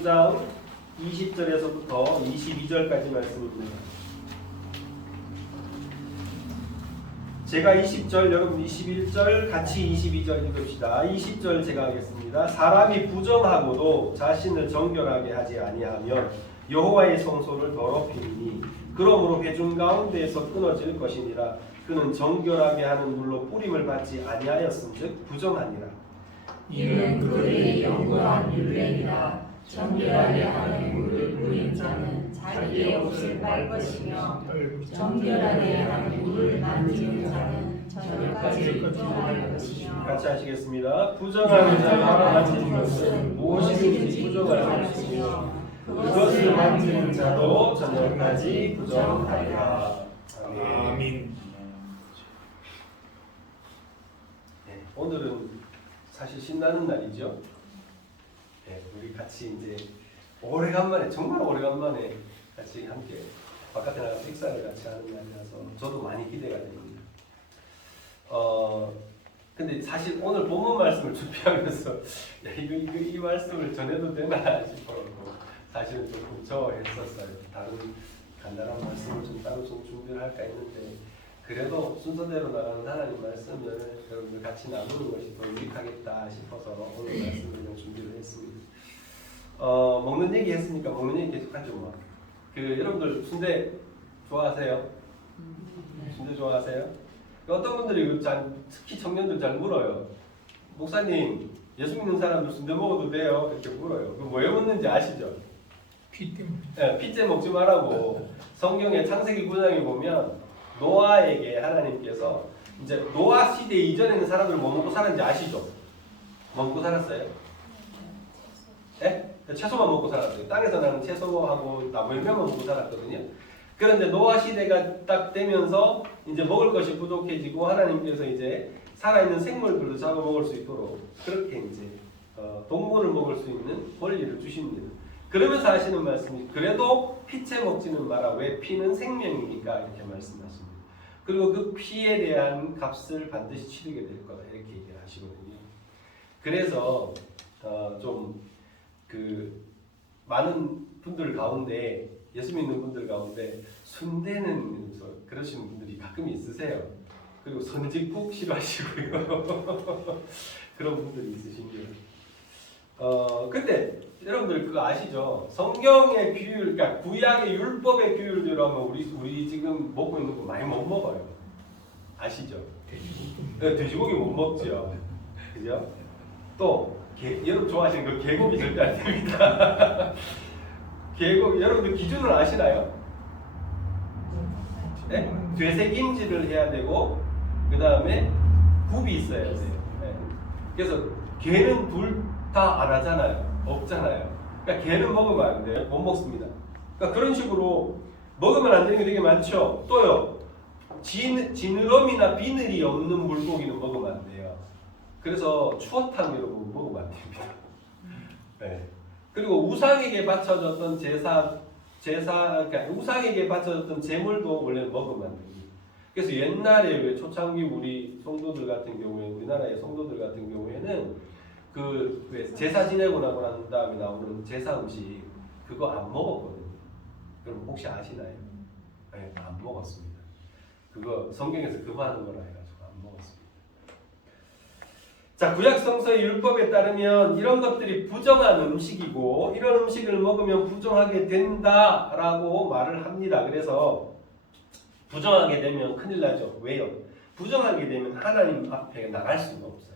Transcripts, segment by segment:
19장 20절에서부터 22절까지 말씀입니다. 제가 20절, 여러분 21절, 같이 22절 읽읍시다. 20절 제가 하겠습니다. 사람이 부정하고도 자신을 정결하게 하지 아니하면 여호와의 성소를 더럽히니 그러므로 회중 가운데에서 끊어질 것이니라. 그는 정결하게 하는 물로 뿌림을 받지 아니하였은즉 부정하니라. 이는 그의 영원한 율례니라. 정결하게 하는 물을 뿌린 자는 자기의 옷을 빨 것이며 정결하게 하는 물을 만지는 자는 저녁까지 부정할 것이며. 같이 하시겠습니다. 부정하는 자가 만지는 것은 무엇이든지 부정할 것이며 그것을 만지는 자도 저녁까지 부정하리라. 아멘. 네, 오늘은 사실 신나는 날이죠. 네, 우리 같이 이제 오래간만에, 정말 오래간만에 같이 함께 바깥에 나가서 식사를 같이 하는 날이라서 저도 많이 기대가 됩니다. 근데 사실 오늘 본문 말씀을 준비하면서 야, 이 말씀을 전해도 되나 싶어서 사실은 좀 걱정했었어요. 다른 간단한 말씀을 좀 따로 좀 준비를 할까 했는데 그래도 순서대로 나가는 하나님 말씀을 여러분들 같이 나누는 것이 더 유익하겠다 싶어서 오늘 말씀을 좀 준비를 했습니다. 먹는 얘기 했으니까 먹는 얘기 계속 하죠 뭐. 여러분들 순대 좋아하세요? 순대 좋아하세요? 어떤 분들이 특히 청년들 잘 물어요. 목사님, 예수 믿는 사람들 순대 먹어도 돼요? 이렇게 물어요. 그 왜 먹는지 아시죠? 피 때문에. 네, 피째 먹지 말라고 성경의 창세기 9장에 보면 노아에게 하나님께서 이제 노아 시대 이전에는 사람들 뭐 먹고 살았는지 아시죠? 뭐 먹고 살았어요? 네? 채소만 먹고 살았어요. 땅에서 나는 채소하고 나무 열매만 먹고 살았거든요. 그런데 노아 시대가 딱 되면서 이제 먹을 것이 부족해지고 하나님께서 이제 살아있는 생물들도 잡아먹을 수 있도록 그렇게 이제 동물을 먹을 수 있는 권리를 주십니다. 그러면서 하시는 말씀이 그래도 피채 먹지는 마라. 왜? 피는 생명이니까 이렇게 말씀하십니다. 그리고 그 피에 대한 값을 반드시 치르게 될 거다 이렇게 얘기를 하시거든요. 그래서 많은 분들 가운데 예수 믿는 분들 가운데 순대는 그러시는 분들이 가끔 있으세요. 그리고 선지국 싫어하시고요. 그런 분들이 있으신 거예요. 근데 여러분들 그거 아시죠? 성경의 규율, 그러니까 구약의 율법의 규율대로 하면 우리 지금 먹고 있는 거 많이 못 먹어요. 아시죠? 네, 돼지고기 못 먹죠. 그죠? 또 여러분 좋아하시는 그 개고기 절대 안 됩니다. 개고기 여러분들 기준을 아시나요? 네? 되새김질을 해야 되고 그 다음에 굽이 있어야 돼요. 네. 그래서 개는 둘 다 안 하잖아요. 없잖아요. 그러니까 개는 먹으면 안 돼요. 못 먹습니다. 그러니까 그런 식으로 먹으면 안 되는 게 되게 많죠. 또요. 지느러미나 비늘이 없는 물고기는 먹으면 안 돼요. 그래서 추어탕 여러분 먹으면 안 됩니다. 네. 그리고 우상에게 바쳐졌던 그러니까 우상에게 바쳐졌던 제물도 원래 먹으면 안 됩니다. 그래서 옛날에 왜 초창기 우리 성도들 같은 경우에 우리나라의 성도들 같은 경우에는 왜 제사 지내고 나고 난 다음에 나오는 제사 음식 그거 안 먹었거든요. 그럼 혹시 아시나요? 네, 안 먹었습니다. 그거 성경에서 금하는 거라 해가지고 안 먹었습니다. 자, 구약 성서의 율법에 따르면 이런 것들이 부정한 음식이고 이런 음식을 먹으면 부정하게 된다라고 말을 합니다. 그래서 부정하게 되면 큰일 나죠. 왜요? 부정하게 되면 하나님 앞에 나갈 수가 없어요.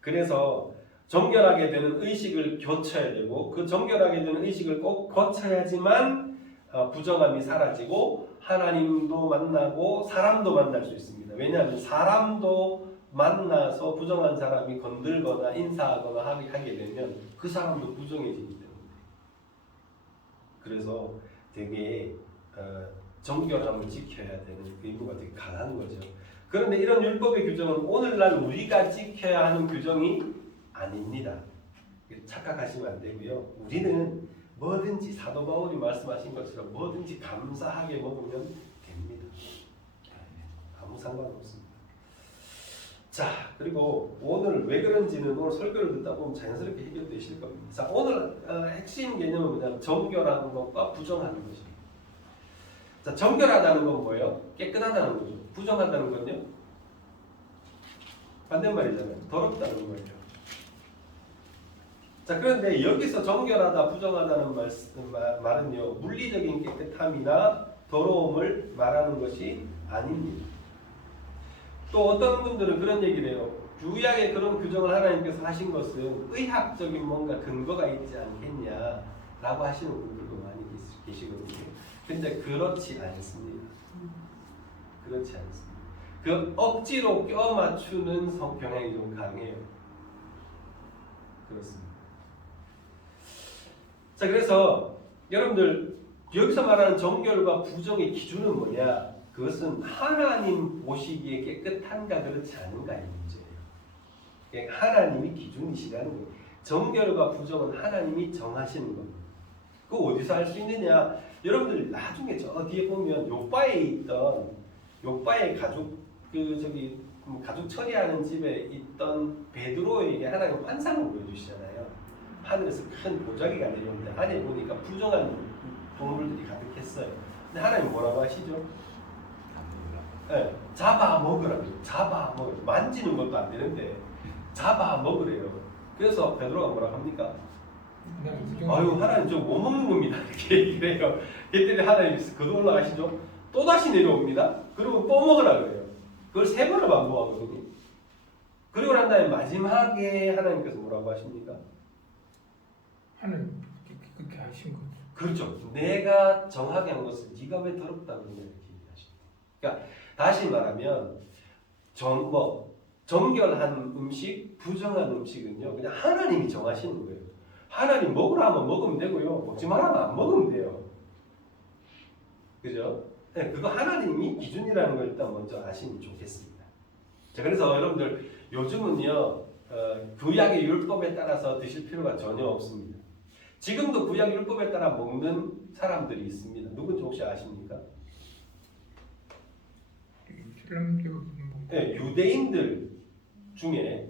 그래서 정결하게 되는 의식을 갖춰야 되고 그 정결하게 되는 의식을 꼭 거쳐야지만 부정함이 사라지고 하나님도 만나고 사람도 만날 수 있습니다. 왜냐하면 사람도 만나서 부정한 사람이 건들거나 인사하거나 하게 되면 그 사람도 부정해지기 때문에 그래서 되게 정결함을 지켜야 되는 의무가 되게 강한 거죠. 그런데 이런 율법의 규정은 오늘날 우리가 지켜야 하는 규정이 아닙니다. 착각하시면 안 되고요. 우리는 뭐든지 사도 바울이 말씀하신 것처럼 뭐든지 감사하게 먹으면 됩니다. 아무 상관없습니다. 자, 그리고 오늘 왜 그런지는 오늘 설교를 듣다 보면 자연스럽게 해결되실 겁니다. 자, 오늘 핵심 개념은 뭐냐면 정결하는 것과 부정하는 것입니다. 자, 정결하다는 건 뭐예요? 깨끗하다는 거죠. 부정하다는 건요? 반대말이잖아요. 더럽다는 거예요. 자, 그런데 여기서 정결하다, 부정하다는 말은요, 물리적인 깨끗함이나 더러움을 말하는 것이 아닙니다. 또 어떤 분들은 그런 얘기를 해요. 구약에 그런 규정을 하나님께서 하신 것은 의학적인 뭔가 근거가 있지 않겠냐라고 하시는 분들도 많이 계시거든요. 근데 그렇지 않습니다. 그렇지 않습니다. 그 억지로 껴맞추는 경향이 좀 강해요. 그렇습니다. 자, 그래서 여러분들 여기서 말하는 정결과 부정의 기준은 뭐냐? 그것은 하나님 보시기에 깨끗한가 그렇지 않은가의 문제예요. 하나님이 기준이시라는 거예요. 정결과 부정은 하나님이 정하시는 겁니다. 그거 어디서 알 수 있느냐? 여러분들 나중에 저 뒤에 보면 욥바에 있던 욥바의 가족 처리하는 집에 있던 베드로에게 하나님 환상을 보여주시잖아요. 하늘에서 큰 보자기가 내려오는데 안에 보니까 부정한 동물들이 가득했어요. 근데 하나님 뭐라고 하시죠? 네, 잡아 먹으라고. 잡아 먹으라. 만지는 것도 안 되는데 잡아 먹으래요. 그래서 베드로가 뭐라고 합니까? 아유, 하나님 저 못 먹는 겁니다. 이렇게 얘기를 해요. 그랬더니 하나님이 그도 올라가시죠. 또 다시 내려옵니다. 그리고 또 먹으라 그래요. 그걸 3번을 반복하거든요. 그리고 난 다음에 마지막에 하나님께서 뭐라고 하십니까? 하나님 그렇게 하신 거죠. 그렇죠. 내가 정하게 한 것을 네가 왜 더럽다고 그러냐 이렇게 얘기하십니다. 그러니까 다시 말하면 정결한 음식, 부정한 음식은요 그냥 하나님이 정하시는 거예요. 하나님 먹으라 하면 먹으면 되고요. 먹지 말라면 안 먹으면 돼요. 그죠? 네, 그거 하나님이 기준이라는 걸 일단 먼저 아시면 좋겠습니다. 자, 그래서 여러분들 요즘은요 구약의 율법에 따라서 드실 필요가 전혀 없습니다. 지금도 구약 율법에 따라 먹는 사람들이 있습니다. 누군지 혹시 아십니까? 네, 유대인들 중에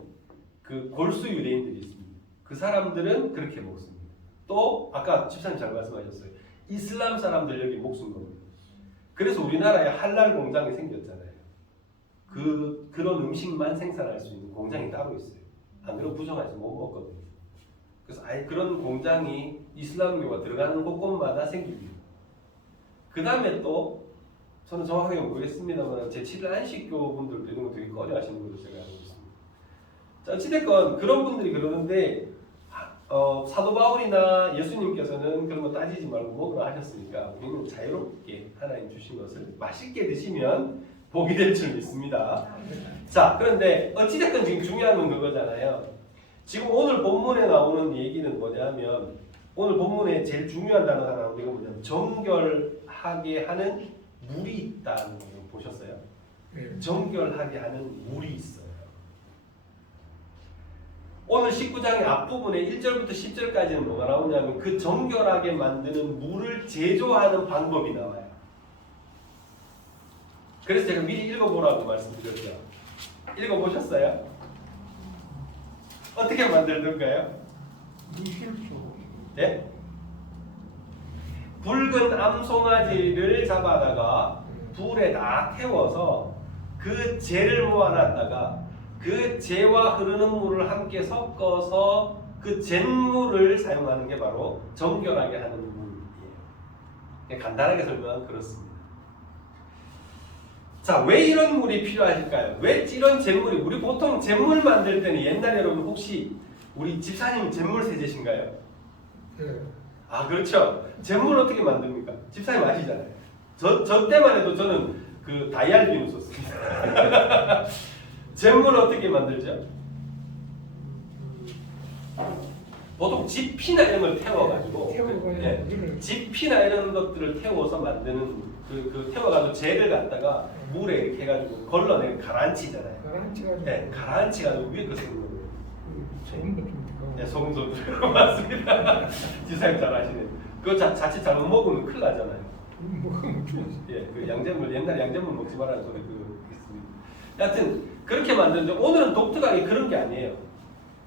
그 골수 유대인들이 있습니다. 그 사람들은 그렇게 먹습니다. 또 아까 집사님 잘 말씀하셨어요. 이슬람 사람들 여기 목숨 겁니다. 그래서 우리나라에 할랄 공장이 생겼잖아요. 그런 음식만 생산할 수 있는 공장이 따로 있어요. 안 그러면 부정해서 못 먹거든요. 그래서 아예 그런 공장이 이슬람교가 들어가는 곳곳마다 생깁니다. 그 다음에 또 저는 정확하게 모르겠습니다만 제7일 안식교 분들도 이런 거 되게 꺼려하시는 걸로 제가 알고 있습니다. 자, 어찌됐건 그런 분들이 그러는데 사도 바울이나 예수님께서는 그런 거 따지지 말고 먹으라 하셨으니까 우리는 자유롭게 하나님 주신 것을 맛있게 드시면 복이 될 줄 믿습니다. 자, 그런데 어찌됐건 지금 중요한 건 그거잖아요. 지금 오늘 본문에 나오는 얘기는 뭐냐면 오늘 본문에 제일 중요한 단어가 나오는 게 뭐냐면 정결하게 하는 물이 있다는 거 보셨어요? 네. 정결하게 하는 물이 있어요. 오늘 19장의 앞부분에 1절부터 10절까지는 뭐가 나오냐면 그 정결하게 만드는 물을 제조하는 방법이 나와요. 그래서 제가 미리 읽어보라고 말씀드렸죠. 읽어보셨어요? 어떻게 만들던가요? 네? 붉은 암송아지를 잡아다가 불에다 태워서 그 재를 모아놨다가 그 재와 흐르는 물을 함께 섞어서 그 잿물을 사용하는 게 바로 정결하게 하는 물이에요. 간단하게 설명하면 그렇습니다. 자, 왜 이런 물이 필요하실까요? 왜 이런 잿물이? 우리 보통 잿물 만들 때는 옛날에 여러분 혹시 우리 집사님 잿물 세제신가요? 네. 아, 그렇죠. 잿물 어떻게 만듭니까? 집사님 아시잖아요. 저 때만 해도 저는 그 다이알빈을 썼습니다. 잿물 어떻게 만들죠? 보통 지피나 이런 걸 태워가지고 지피나 이런 것들을 태워서 만드는 그 태워가지고 젤을 갖다가 물에 이렇게 해가지고 걸러내 가라앉히잖아요. 가라앉혀가지고 위에 거 쓰는 거예요. 소금도 좀 들어가고. 네, 소금도 들어가고 맞습니다. 지사님 잘 아시네요. 그거 자칫 잘못 먹으면 큰일 나잖아요. 먹으면 좋지. 예, 그 양잿물 옛날 양잿물 먹지 말라는 소리 그 있습니다. 여하튼 그렇게 만드는데 오늘은 독특하게 그런 게 아니에요.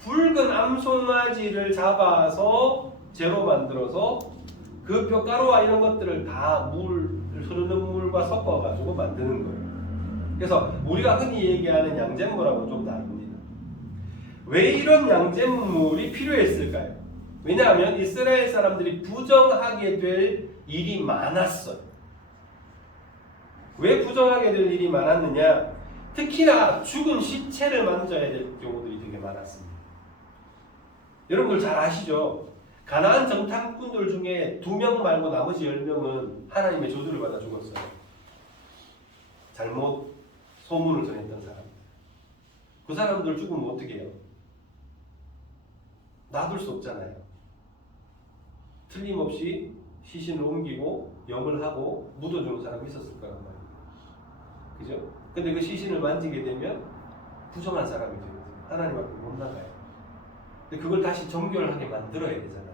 붉은 암송아지를 잡아서 재로 만들어서 그 뼈가루와 이런 것들을 다 흐르는 물과 섞어가지고 만드는 거예요. 그래서 우리가 흔히 얘기하는 양잿물하고 좀 다릅니다. 왜 이런 양잿물이 필요했을까요? 왜냐하면 이스라엘 사람들이 부정하게 될 일이 많았어요. 왜 부정하게 될 일이 많았느냐? 특히나 죽은 시체를 만져야 될 경우들이 되게 많았습니다. 여러분들 잘 아시죠? 가나안 정탐꾼들 중에 2명 말고 나머지 10명은 하나님의 저주를 받아 죽었어요. 잘못 소문을 전했던 사람. 그 사람들 죽으면 어떻게 해요? 놔둘 수 없잖아요. 틀림없이 시신을 옮기고 염을 하고 묻어주는 사람이 있었을 거란 말이에요. 그죠? 근데 그 시신을 만지게 되면 부정한 사람이 되거든요. 하나님 앞에 못 나가요. 근데 그걸 다시 정결하게 만들어야 되잖아요.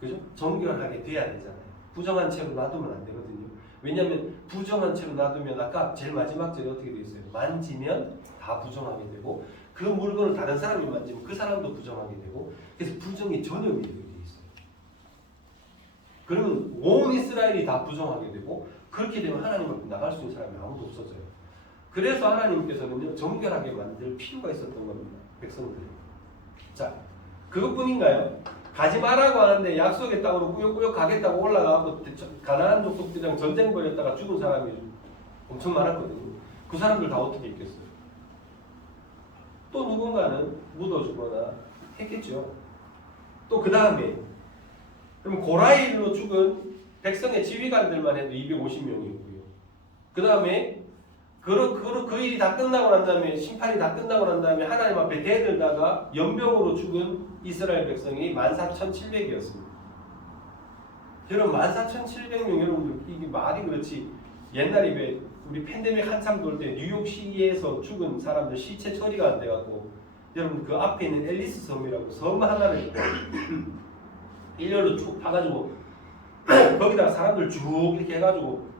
그죠? 정결하게 돼야 되잖아요. 부정한 채로 놔두면 안 되거든요. 왜냐하면 부정한 채로 놔두면 아까 제일 마지막 절에 어떻게 되어 있어요? 만지면 다 부정하게 되고 그 물건을 다른 사람이 만지면 그 사람도 부정하게 되고 그래서 부정이 전염이 되게 되어 있어요. 그러면 온 이스라엘이 다 부정하게 되고 그렇게 되면 하나님 앞에 나갈 수 있는 사람이 아무도 없어져요. 그래서 하나님께서는요 정결하게 만들 필요가 있었던 겁니다. 백성들. 자, 그것뿐인가요? 가지 말라고 하는데 약속의 땅으로 꾸역꾸역 가겠다고 올라가고 가나안 족속들이랑 전쟁 벌였다가 죽은 사람이 엄청 많았거든요. 그 사람들 다 어떻게 했겠어요? 또 누군가는 묻어주거나 했겠죠. 또 그 다음에 그럼 고라일로 죽은 백성의 지휘관들만 해도 250명이고요. 그 다음에 그 일이 다 끝나고 난 다음에 심판이 다 끝나고 난 다음에 하나님 앞에 대들다가 연병으로 죽은 이스라엘 백성이 14,700이었습니다. 여러분 14,700명 여러분들 이게 말이 그렇지 옛날에 왜 우리 팬데믹 한참 돌 때 뉴욕시에서 죽은 사람들 시체 처리가 안 돼갖고 여러분 그 앞에 있는 앨리스 섬이라고 섬 하나를 일렬로 쭉 파가지고 거기다가 사람들 쭉 이렇게 해가지고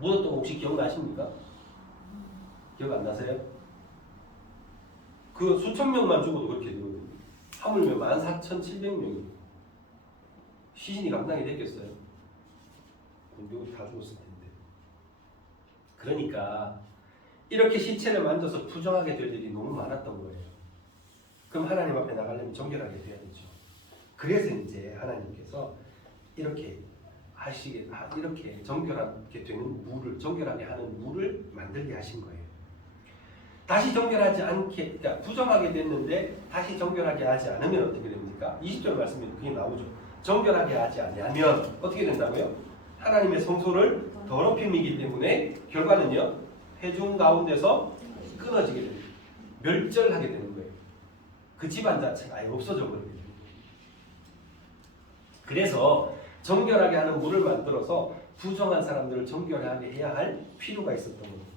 묻었던 거 혹시 기억나십니까? 기억 안 나세요? 그 수천 명만 죽어도 그렇게 되거든요. 하물며 14,700명이 시신이 감당이 됐겠어요? 여기 다 죽었을 텐데. 그러니까 이렇게 시체를 만져서 부정하게 될 일이 너무 많았던 거예요. 그럼 하나님 앞에 나가려면 정결하게 돼야 되죠. 그래서 이제 하나님께서 이렇게 이렇게 정결하게 되는 물을, 정결하게 하는 물을 만들게 하신 거예요. 다시 정결하지 않게, 그러니까 부정하게 됐는데 다시 정결하게 하지 않으면 어떻게 됩니까? 20절 말씀에 그게 나오죠. 정결하게 하지 않으면 어떻게 된다고요? 하나님의 성소를 더럽힘이기 때문에 결과는요, 회중 가운데서 끊어지게 됩니다. 멸절하게 되는 거예요. 그 집안 자체가 아예 없어져 버리게 됩니다. 그래서 정결하게 하는 물을 만들어서 부정한 사람들을 정결하게 해야 할 필요가 있었던 겁니다.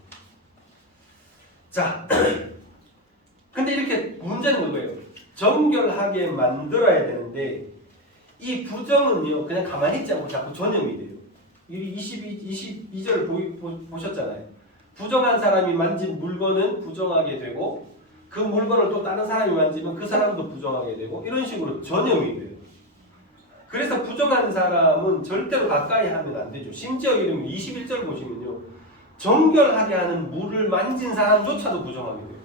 자, 근데 이렇게 문제는 그거예요. 정결하게 만들어야 되는데 이 부정은요 그냥 가만히 있지 않고 자꾸 전염이 돼요. 22절을 보셨잖아요. 부정한 사람이 만진 물건은 부정하게 되고 그 물건을 또 다른 사람이 만지면 그 사람도 부정하게 되고 이런 식으로 전염이 돼요. 그래서 부정한 사람은 절대로 가까이 하면 안 되죠. 심지어 이러면 21절 보시면요. 정결하게 하는 물을 만진 사람조차도 부정하게 돼요.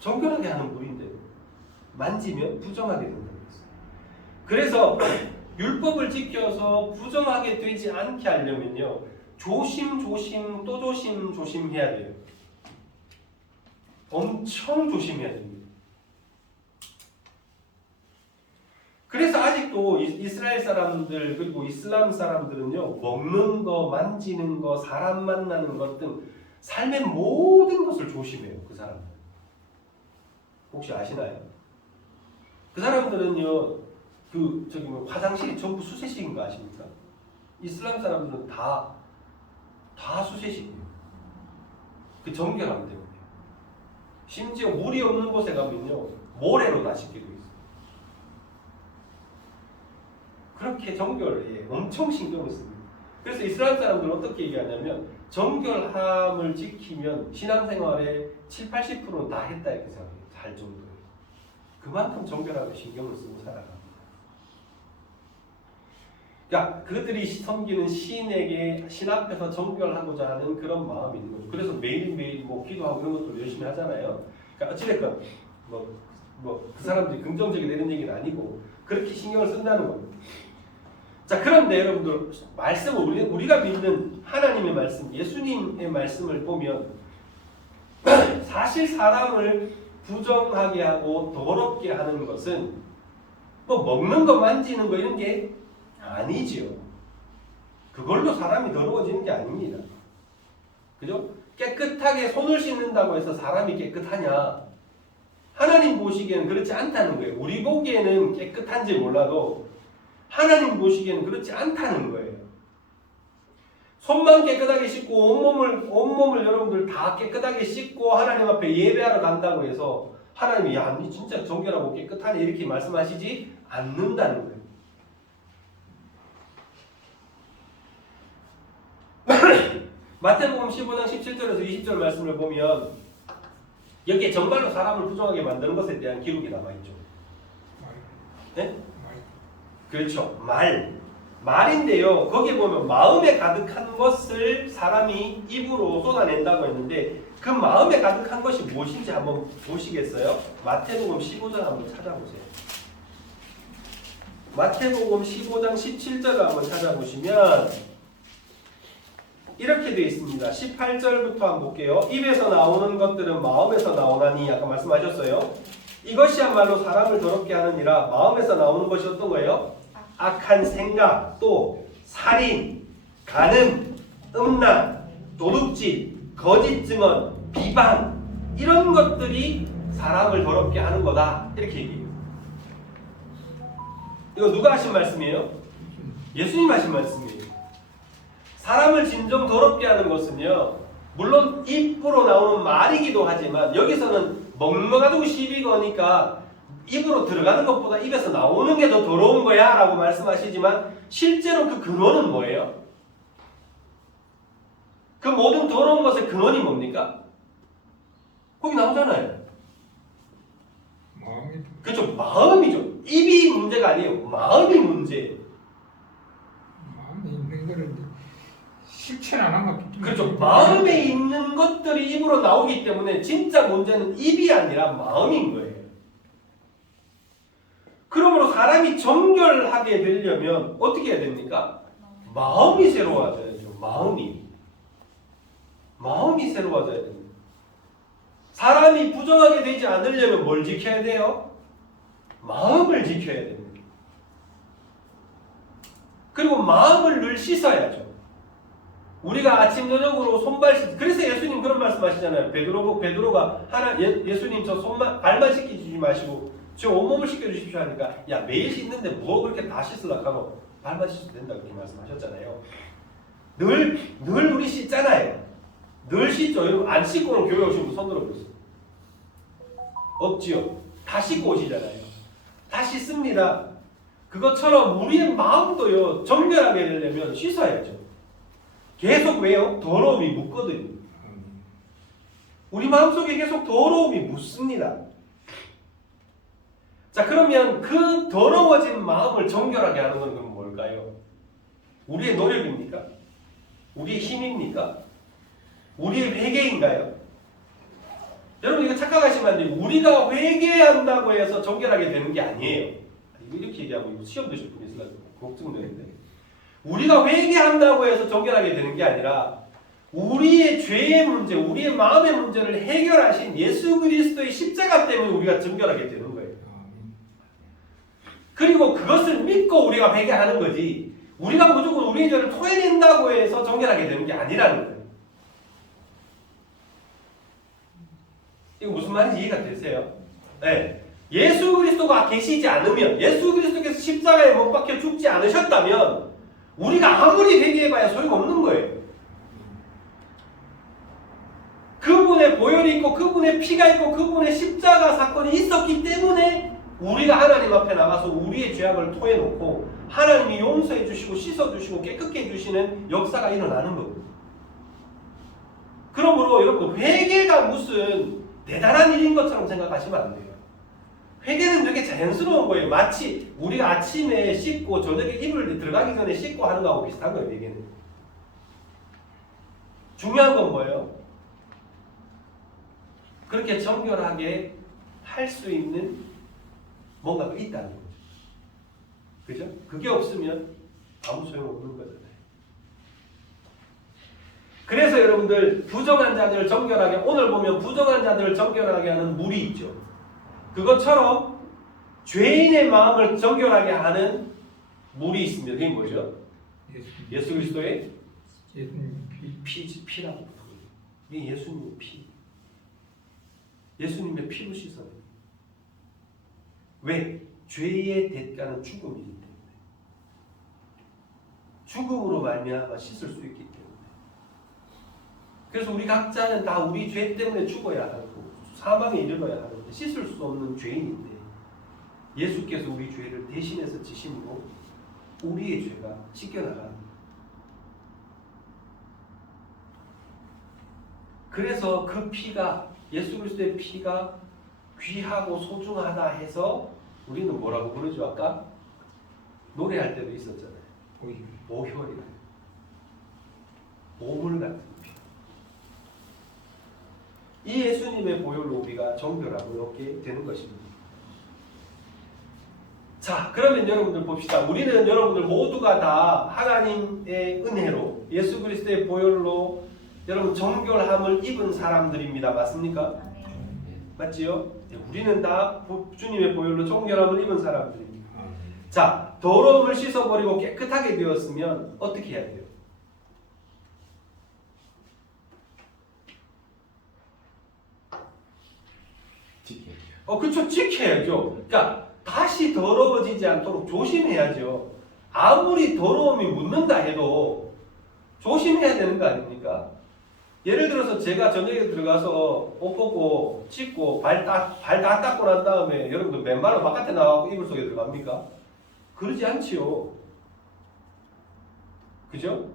정결하게 하는 물인데 만지면 부정하게 된다고 했어요. 그래서 율법을 지켜서 부정하게 되지 않게 하려면요. 조심 또 조심 해야 돼요. 엄청 조심해야 됩니다. 그래서 아직도 이스라엘 사람들 그리고 이슬람 사람들은요. 먹는 거, 만지는 거, 사람 만나는 것 등 삶의 모든 것을 조심해요. 그 사람들. 혹시 아시나요? 그 사람들은요. 화장실이 전부 수세식인 거 아십니까? 이슬람 사람들은 다 수세식이에요. 그 정결하면 되거든요. 심지어 물이 없는 곳에 가면요. 모래로 다 씻기고 있어요. 그렇게 정결에 엄청 신경을 씁니다. 그래서 이스라엘 사람들은 어떻게 얘기하냐면 정결함을 지키면 신앙생활의 7, 80%는 다 했다 이렇게 생각해요. 할 정도로. 그만큼 정결하게 신경을 쓰고 살아갑니다. 그러니까 그들이 섬기는 신에게 신 앞에서 정결하고자 하는 그런 마음이 있는 거죠. 그래서 매일매일 뭐 기도하고 이런 것도 열심히 하잖아요. 그러니까 어찌됐건 그 사람들이 긍정적이 되는 얘기는 아니고 그렇게 신경을 쓴다는 겁니다. 자, 그런데 여러분들 말씀을 우리가 믿는 하나님의 말씀, 예수님의 말씀을 보면 사실 사람을 부정하게 하고 더럽게 하는 것은 뭐 먹는 거 만지는 거 이런 게 아니지요. 그걸로 사람이 더러워지는 게 아닙니다. 그죠? 깨끗하게 손을 씻는다고 해서 사람이 깨끗하냐? 하나님 보시기에는 그렇지 않다는 거예요. 우리 보기에는 깨끗한지 몰라도 하나님 보시기에는 그렇지 않다는 거예요. 손만 깨끗하게 씻고 온몸을 여러분들 다 깨끗하게 씻고 하나님 앞에 예배하러 간다고 해서 하나님이 야, 니 진짜 정결하고 깨끗하네 이렇게 말씀하시지 않는다는 거예요. 마태복음 15장 17절에서 20절 말씀을 보면 여기에 정말로 사람을 부정하게 만드는 것에 대한 기록이 남아있죠. 네? 그렇죠. 말인데요. 거기에 보면 마음에 가득한 것을 사람이 입으로 쏟아낸다고 했는데 그 마음에 가득한 것이 무엇인지 한번 보시겠어요? 마태복음 15장 한번 찾아보세요. 마태복음 15장 17절을 한번 찾아보시면 이렇게 되어 있습니다. 18절부터 한번 볼게요. 입에서 나오는 것들은 마음에서 나오나니 아까 말씀하셨어요. 이것이야말로 사람을 더럽게 하느니라. 마음에서 나오는 것이 어떤 거예요? 악한 생각, 또 살인, 간음, 음란, 도둑질, 거짓 증언, 비방 이런 것들이 사람을 더럽게 하는 거다. 이렇게 얘기해요. 이거 누가 하신 말씀이에요? 예수님 하신 말씀이에요. 사람을 진정 더럽게 하는 것은요, 물론 입으로 나오는 말이기도 하지만 여기서는 먹먹하고 시비 거니까 입으로 들어가는 것보다 입에서 나오는 게 더 더러운 거야 라고 말씀하시지만 실제로 그 근원은 뭐예요? 그 모든 더러운 것의 근원이 뭡니까? 거기 나오잖아요. 그렇죠. 마음이죠. 입이 문제가 아니에요. 마음이 문제예요. 마음에 있는 거를 실천 안 한 것도 그렇죠. 마음에 있는 것들이 입으로 나오기 때문에 진짜 문제는 입이 아니라 마음인 거예요. 그러므로 사람이 정결하게 되려면 어떻게 해야 됩니까? 마음이 새로워져야죠. 마음이 새로워져야 됩니다. 사람이 부정하게 되지 않으려면 뭘 지켜야 돼요? 마음을 지켜야 됩니다. 그리고 마음을 늘 씻어야죠. 우리가 아침 저녁으로 손발 씻. 그래서 예수님 그런 말씀하시잖아요. 베드로가 예수님 저 발만 씻기지 마시고 저 온몸을 씻겨주십시오 하니까 야 매일 씻는데 뭐 그렇게 다 씻으려고 하고 발만 씻어도 된다고 그렇게 말씀하셨잖아요. 늘 우리 씻잖아요. 늘 씻죠. 여러분 안 씻고는 교회 오시는 분 손 들어보세요. 없지요. 다 씻고 오시잖아요. 다 씻습니다. 그것처럼 우리의 마음도요 정결하게 되려면 씻어야죠. 계속 왜요? 더러움이 묻거든요. 우리 마음속에 계속 더러움이 묻습니다. 자, 그러면 그 더러워진 마음을 정결하게 하는 건 그럼 뭘까요? 우리의 노력입니까? 우리의 힘입니까? 우리의 회개인가요? 여러분 이거 착각하시면 안 돼요. 우리가 회개한다고 해서 정결하게 되는 게 아니에요. 이렇게 얘기하고 시험 드실 분이 있으니까 걱정되는데 우리가 회개한다고 해서 정결하게 되는 게 아니라 우리의 죄의 문제, 우리의 마음의 문제를 해결하신 예수 그리스도의 십자가 때문에 우리가 정결하게 되는 거예요. 그리고 그것을 믿고 우리가 회개하는 거지 우리가 무조건 우리의 죄를 토해낸다고 해서 정결하게 되는 게 아니라는 거예요. 이거 무슨 말인지 이해가 되세요? 네. 예수 그리스도가 계시지 않으면 예수 그리스도께서 십자가에 못 박혀 죽지 않으셨다면 우리가 아무리 회개해봐야 소용없는 거예요. 그분의 보혈이 있고 그분의 피가 있고 그분의 십자가 사건이 있었기 때문에 우리가 하나님 앞에 나가서 우리의 죄악을 토해놓고 하나님이 용서해 주시고 씻어주시고 깨끗게 해주시는 역사가 일어나는 겁니다. 그러므로 여러분 회개가 무슨 대단한 일인 것처럼 생각하시면 안 돼요. 회개는 되게 자연스러운 거예요. 마치 우리가 아침에 씻고 저녁에 이불 들어가기 전에 씻고 하는 거하고 비슷한 거예요. 회개는. 중요한 건 뭐예요? 그렇게 정결하게 할 수 있는 뭔가가 있다는 거죠. 그죠? 그게 없으면 아무 소용없는 거잖아요. 그래서 여러분들 부정한 자들을 정결하게, 오늘 보면 부정한 자들을 정결하게 하는 물이 있죠. 그것처럼 죄인의 마음을 정결하게 하는 물이 있습니다. 그게 뭐죠? 예수 그리스도의 예수님 피라고 부르는 거예요. 이게 예수님의 피. 예수님의 피로 씻어요. 왜? 죄의 대가는 죽음이기 때문에. 죽음으로 말미암아 씻을 수 있기 때문에. 그래서 우리 각자는 다 우리 죄 때문에 죽어야 하고 사망에 이르러야 하는데 씻을 수 없는 죄인인데 예수께서 우리 죄를 대신해서 지심으로 우리의 죄가 씻겨나가는 거예요. 그래서 그 피가, 예수 그리스도의 피가 귀하고 소중하다 해서 우리는 뭐라고 부르죠? 아까 노래할 때도 있었잖아요. 보혈이라. 보물 같은 피. 이 예수님의 보혈로 우리가 정결하고 이렇게 되는 것입니다. 자, 그러면 여러분들 봅시다. 우리는 여러분들 모두가 다 하나님의 은혜로 예수 그리스도의 보혈로 여러분 정결함을 입은 사람들입니다. 맞습니까? 맞지요? 우리는 다 주님의 보혈로 정결함을 입은 사람들입니다. 자, 더러움을 씻어버리고 깨끗하게 되었으면 어떻게 해야 돼요? 지켜야죠. 그렇죠. 지켜야죠. 그러니까 다시 더러워지지 않도록 조심해야죠. 아무리 더러움이 묻는다 해도 조심해야 되는 거 아닙니까? 예를 들어서 제가 저녁에 들어가서 옷 벗고 씻고 발 다 닦고 난 다음에 여러분들 맨발로 바깥에 나가고 이불 속에 들어갑니까? 그러지 않지요. 그죠?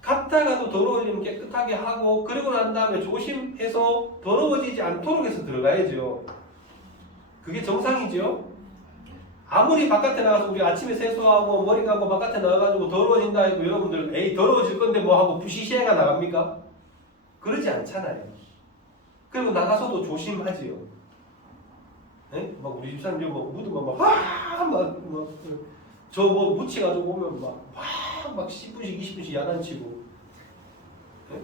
갔다가도 더러워지면 깨끗하게 하고 그러고 난 다음에 조심해서 더러워지지 않도록 해서 들어가야죠. 그게 정상이죠. 아무리 바깥에 나가서 우리 아침에 세수하고 머리 감고 바깥에 나가가지고 더러워진다 해도 여러분들 에이 더러워질 건데 뭐 하고 부시시해가 나갑니까? 그러지 않잖아요. 그리고 나가서도 조심하지요. 네? 막 우리 집사님 뭐 묻으면 저 뭐 묻혀가지고 보면 막 10분씩 20분씩 야단치고 네?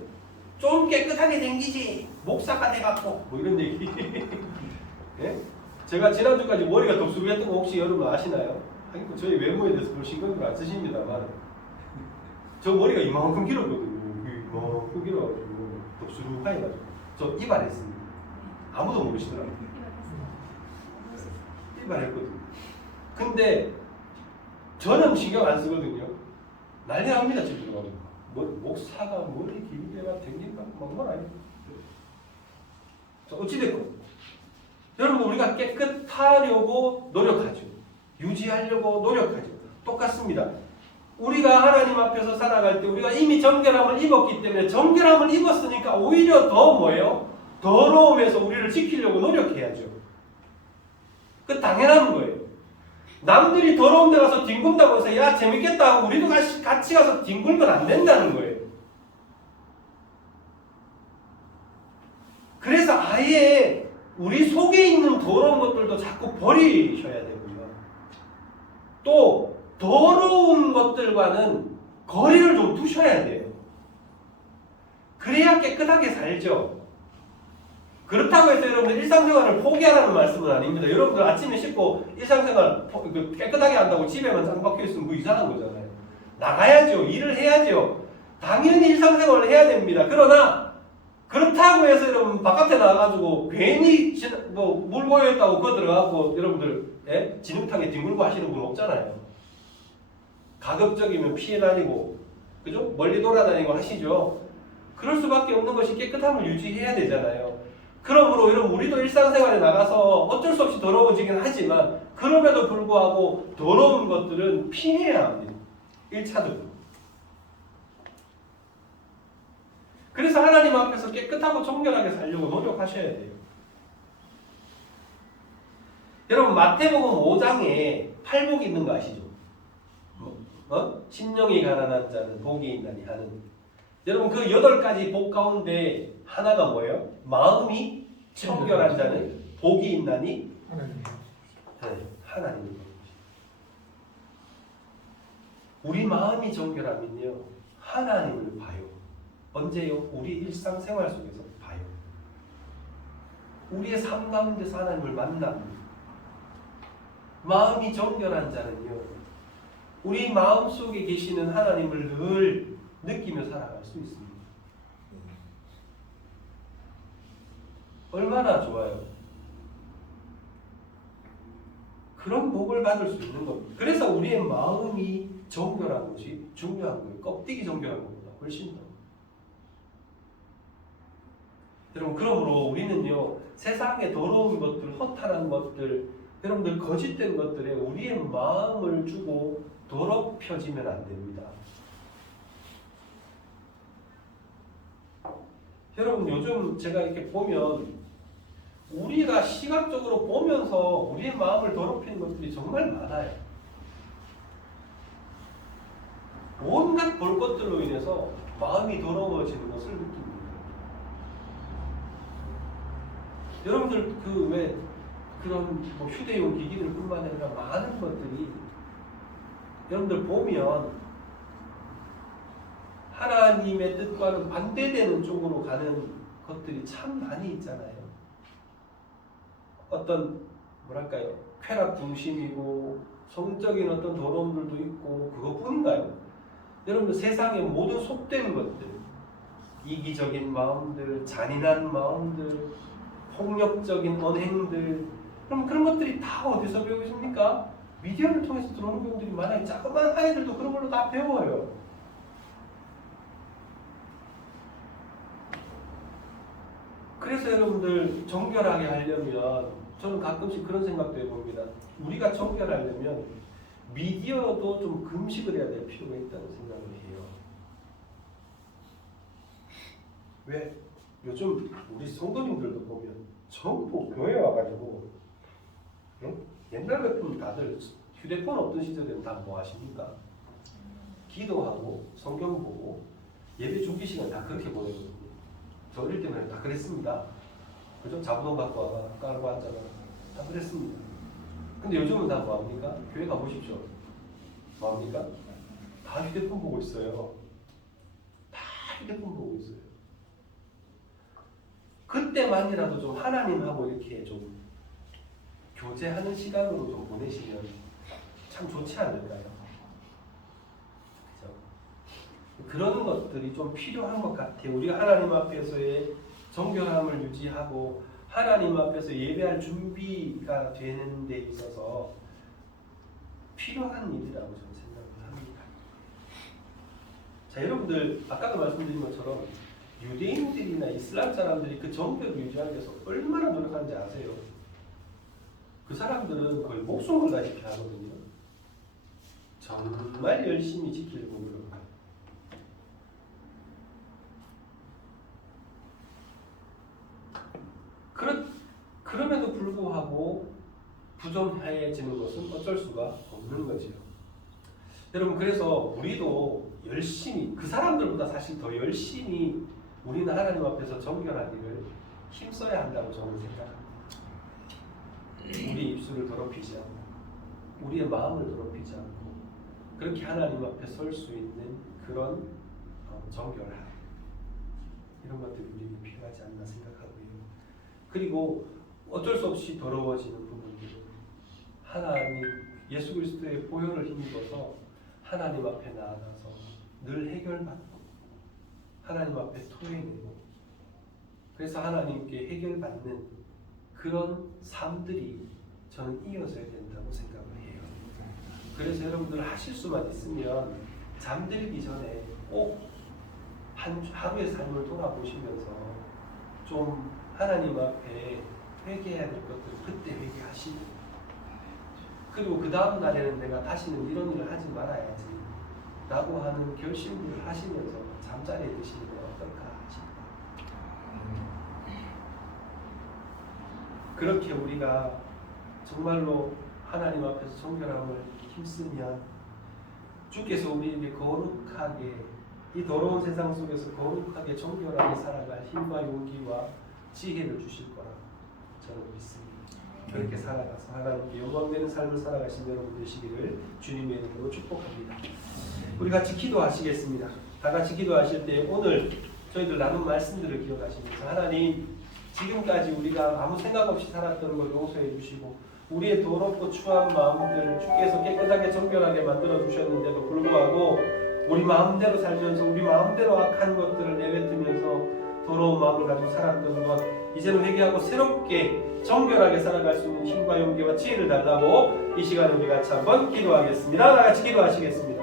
좀 깨끗하게 생기지 목사가 돼갖고 뭐 이런 얘기. 네? 제가 지난주까지 머리가 덥수룩했던 거 혹시 여러분 아시나요? 하긴 저희 외모에 대해서 별 신경을 안 쓰십니다만 저 머리가 이만큼 길었거든요. 이만큼 길어가지고 덥수룩하게 가지고 저 이발했습니다. 아무도 모르시더라고요. 이발했거든요. 근데 저는 신경 안 쓰거든요. 난리 납니다. 집에 들어가면 목사가 머리 길게 막 댕긴다 막 아니에요. 어찌됐건 여러분 우리가 깨끗하려고 노력하죠. 유지하려고 노력하죠. 똑같습니다. 우리가 하나님 앞에서 살아갈 때 우리가 이미 정결함을 입었기 때문에 정결함을 입었으니까 오히려 더 뭐예요? 더러움에서 우리를 지키려고 노력해야죠. 그 당연한 거예요. 남들이 더러운 데 가서 뒹군다고 해서 야 재밌겠다 하고 우리도 같이 가서 뒹굴면 안 된다는 거예요. 그래서 아예 우리 속에 있는 더러운 것들도 자꾸 버리셔야 되고요. 또 더러운 것들과는 거리를 좀 두셔야 돼요. 그래야 깨끗하게 살죠. 그렇다고 해서 여러분들 일상생활을 포기하라는 말씀은 아닙니다. 여러분들 아침에 씻고 일상생활 깨끗하게 한다고 집에만 짱 박혀있으면 뭐 이상한 거잖아요. 나가야죠. 일을 해야죠. 당연히 일상생활을 해야 됩니다. 그러나 그렇다고 해서 여러분 바깥에 나가가지고 괜히 물 고여있다고 그거 들어가고 여러분들 진흙탕에 뒹굴고 하시는 분 없잖아요. 가급적이면 피해 다니고 그죠? 멀리 돌아다니고 하시죠. 그럴 수밖에 없는 것이 깨끗함을 유지해야 되잖아요. 그러므로 여러분 우리도 일상생활에 나가서 어쩔 수 없이 더러워지긴 하지만 그럼에도 불구하고 더러운 것들은 피해야 합니다. 1차적으로. 그래서 하나님 앞에서 깨끗하고 정결하게 살려고 노력하셔야 돼요. 여러분 마태복음 5장에 팔복이 있는 거 아시죠? 심령이 가난한 자는 복이 있나니 하는. 여러분 그 8가지 복 가운데 하나가 뭐예요? 마음이 청결한 자는 복이 있나니 하나님. 우리 마음이 정결하면요 하나님을 봐요. 언제요? 우리 일상생활 속에서 봐요. 우리의 삶 가운데서 하나님을 만납니다. 마음이 정결한 자는요 우리 마음속에 계시는 하나님을 늘 느끼며 살아갈 수 있습니다. 얼마나 좋아요. 그런 복을 받을 수 있는 겁니다. 그래서 우리의 마음이 정결한 것이 중요한 거예요. 껍데기 정결한 것보다 훨씬 더. 여러분 그러므로 우리는요 세상의 더러운 것들, 허탄한 것들, 여러분들 거짓된 것들에 우리의 마음을 주고 더럽혀지면 안 됩니다. 여러분 요즘 제가 이렇게 보면 우리가 시각적으로 보면서 우리의 마음을 더럽히는 것들이 정말 많아요. 온갖 볼 것들로 인해서 마음이 더러워지는 것을 느낍니다. 여러분들 그 왜 그런 뭐 휴대용 기기들뿐만 아니라 많은 것들이 여러분들 보면 하나님의 뜻과는 반대되는 쪽으로 가는 것들이 참 많이 있잖아요. 어떤 뭐랄까요? 쾌락 중심이고 성적인 어떤 더러움들도 있고 그것뿐인가요? 여러분들 세상의 모든 속된 것들, 이기적인 마음들, 잔인한 마음들, 폭력적인 언행들, 그럼 그런 것들이 다 어디서 배우십니까? 미디어를 통해서 들어오는 경우들이 많아요. 자그마한 아이들도 그런 걸로 다 배워요. 그래서 여러분들 정결하게 하려면 저는 가끔씩 그런 생각도 해봅니다. 우리가 정결하려면 미디어도 좀 금식을 해야 될 필요가 있다는 생각을 해요. 왜? 요즘 우리 성도님들도 보면 전부 교회 와가지고 응? 옛날 같으면 다들 휴대폰 없던 시절에는 다 뭐 하십니까? 기도하고 성경 보고 예배 준비 시간 다 그렇게 보내거든요. 저 어릴 때는 다 그랬습니다. 그죠? 자부동 갖고 깔고 앉아가 다 그랬습니다. 근데 요즘은 다 뭐합니까? 교회 가보십시오. 뭐합니까? 다 휴대폰 보고 있어요. 다 휴대폰 보고 있어요. 그때만이라도 좀 하나님하고 이렇게 좀 교제하는 시간으로 좀 보내시면 참 좋지 않을까요? 그죠? 그런 것들이 좀 필요한 것 같아요. 우리가 하나님 앞에서의 정결함을 유지하고 하나님 앞에서 예배할 준비가 되는 데 있어서 필요한 일이라고 저는 생각을 합니다. 자, 여러분들 아까도 말씀드린 것처럼 유대인들이나 이슬람 사람들이 그 정결을 유지하기 위해서 얼마나 노력하는지 아세요? 그 사람들은 거의 목숨을 다시피 하거든요. 정말 열심히 지키려고 노력해요. 그럼에도 불구하고 부정해지는 것은 어쩔 수가 없는 거죠. 여러분 그래서 우리도 열심히 그 사람들보다 사실 더 열심히 우리는 하나님 앞에서 정결하기를 힘써야 한다고 저는 생각합니다. 우리 입술을 더럽히지 않고 우리의 마음을 더럽히지 않고 그렇게 하나님 앞에 설 수 있는 그런 정결함 이런 것들이 우리에게 필요하지 않나 생각하고요. 그리고 어쩔 수 없이 더러워지는 부분들은 하나님 예수 그리스도의 보혈을 힘입어서 하나님 앞에 나아가서 늘 해결받고 하나님 앞에 토해내고 그래서 하나님께 해결받는 그런 삶들이 저는 이어져야 된다고 생각을 해요. 그래서 여러분들 하실 수만 있으면 잠들기 전에 꼭 하루의 삶을 돌아보시면서 좀 하나님 앞에 회개해야 될 것들 그때 회개하시고 그리고 그 다음 날에는 내가 다시는 이런 일을 하지 말아야지 라고 하는 결심을 하시면서 잠자리에 드시는 건 어떨까 싶어요. 그렇게 우리가 정말로 하나님 앞에서 정결함을 힘쓰면 주께서 우리에게 거룩하게 이 더러운 세상 속에서 거룩하게 정결하게 살아갈 힘과 용기와 지혜를 주실 거라고 저는 믿습니다. 그렇게 살아가서 하나님께 영광되는 삶을 살아가신 여러분 되시기를 주님의 이름으로 축복합니다. 우리 같이 기도하시겠습니다. 다 같이 기도하실 때 오늘 저희들 나눈 말씀들을 기억하시면서 하나님 지금까지 우리가 아무 생각 없이 살았던 걸 용서해 주시고 우리의 더럽고 추한 마음들을 주께서 깨끗하게 정결하게 만들어 주셨는데도 불구하고 우리 마음대로 살면서 우리 마음대로 악한 것들을 내뱉으면서 더러운 마음을 가지고 살았던 것 이제는 회개하고 새롭게 정결하게 살아갈 수 있는 힘과 용기와 지혜를 달라고 이 시간에 우리 같이 한번 기도하겠습니다. 다 같이 기도하시겠습니다.